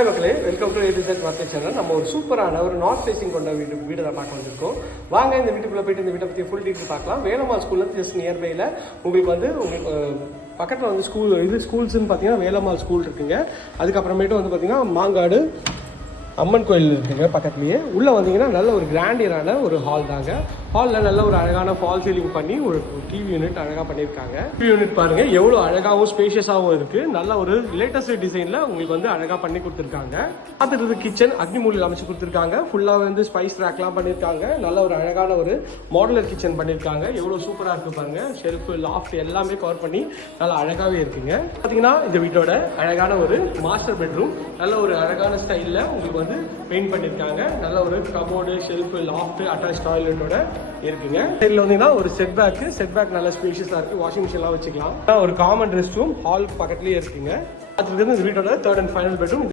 Hi மக்களே, welcome to A2Z market channel. நம்ம ஒரு சூப்பரான ஒரு நார்த் ஃபேசிங் கொண்ட வீடு தான் பார்க்க வந்திருக்கோம். வாங்க இந்த வீட்டுக்குள்ளே போயிட்டு இந்த வீட்டை பற்றி ஃபுல் டீட்டெயில் பார்க்கலாம். வேலம்மாள் ஸ்கூல்லேருந்து ஜஸ்ட் நியர்பையில் உங்களுக்கு பக்கத்தில் ஸ்கூல்ஸ்ன்னு பார்த்தீங்கன்னா வேலம்மாள் ஸ்கூல் இருக்குங்க. அதுக்கப்புறமேட்டு பார்த்தீங்கன்னா மாங்காடு அம்மன் கோயில் இருக்குங்க பக்கத்துலேயே. உள்ளே வந்தீங்கன்னா நல்ல ஒரு கிராண்டியரான ஒரு ஹால் தாங்க. ஹாலில் நல்ல ஒரு அழகான ஃபால் சீலிங் பண்ணி ஒரு டிவி யூனிட் அழகாக பண்ணியிருக்காங்க. டிவி யூனிட் பாருங்கள் எவ்வளோ அழகாகவும் ஸ்பேஷியஸாகவும் இருக்குது. நல்ல ஒரு லேட்டஸ்ட் டிசைனில் உங்களுக்கு அழகாக பண்ணி கொடுத்துருக்காங்க. பார்த்துட்டு கிச்சன் அக்னிமூலியில் அமைச்சு கொடுத்துருக்காங்க. ஃபுல்லாக ஸ்பைஸ் ரேக்லாம் பண்ணியிருக்காங்க. நல்ல ஒரு அழகான ஒரு மாடுலர் கிச்சன் பண்ணியிருக்காங்க. எவ்வளோ சூப்பராக இருக்குது பாருங்கள். ஷெல்ஃபு லாஃப்ட் எல்லாமே கவர் பண்ணி நல்லா அழகாகவே இருக்குங்க. பார்த்தீங்கன்னா இந்த வீட்டோட அழகான ஒரு மாஸ்டர் பெட்ரூம் நல்ல ஒரு அழகான ஸ்டைலில் உங்களுக்கு பெயிண்ட் பண்ணியிருக்காங்க. நல்ல ஒரு கமோடு ஷெல்ஃபு லாஃப்ட் அட்டாச் டாய்லெட்டோட இருக்குங்க. சைடில் வந்தீங்கன்னா ஒரு செட் பேக் நல்ல ஸ்பேஷியஸாக இருக்குது. வாஷிங் மிஷின்லாம் வச்சுக்கலாம். ஒரு காமன் ரெஸ்ட் ரூம் ஹால் பக்கத்துலேயே இருக்குங்க. அது இந்த வீட்டோட 3rd and final பெட்ரூம்.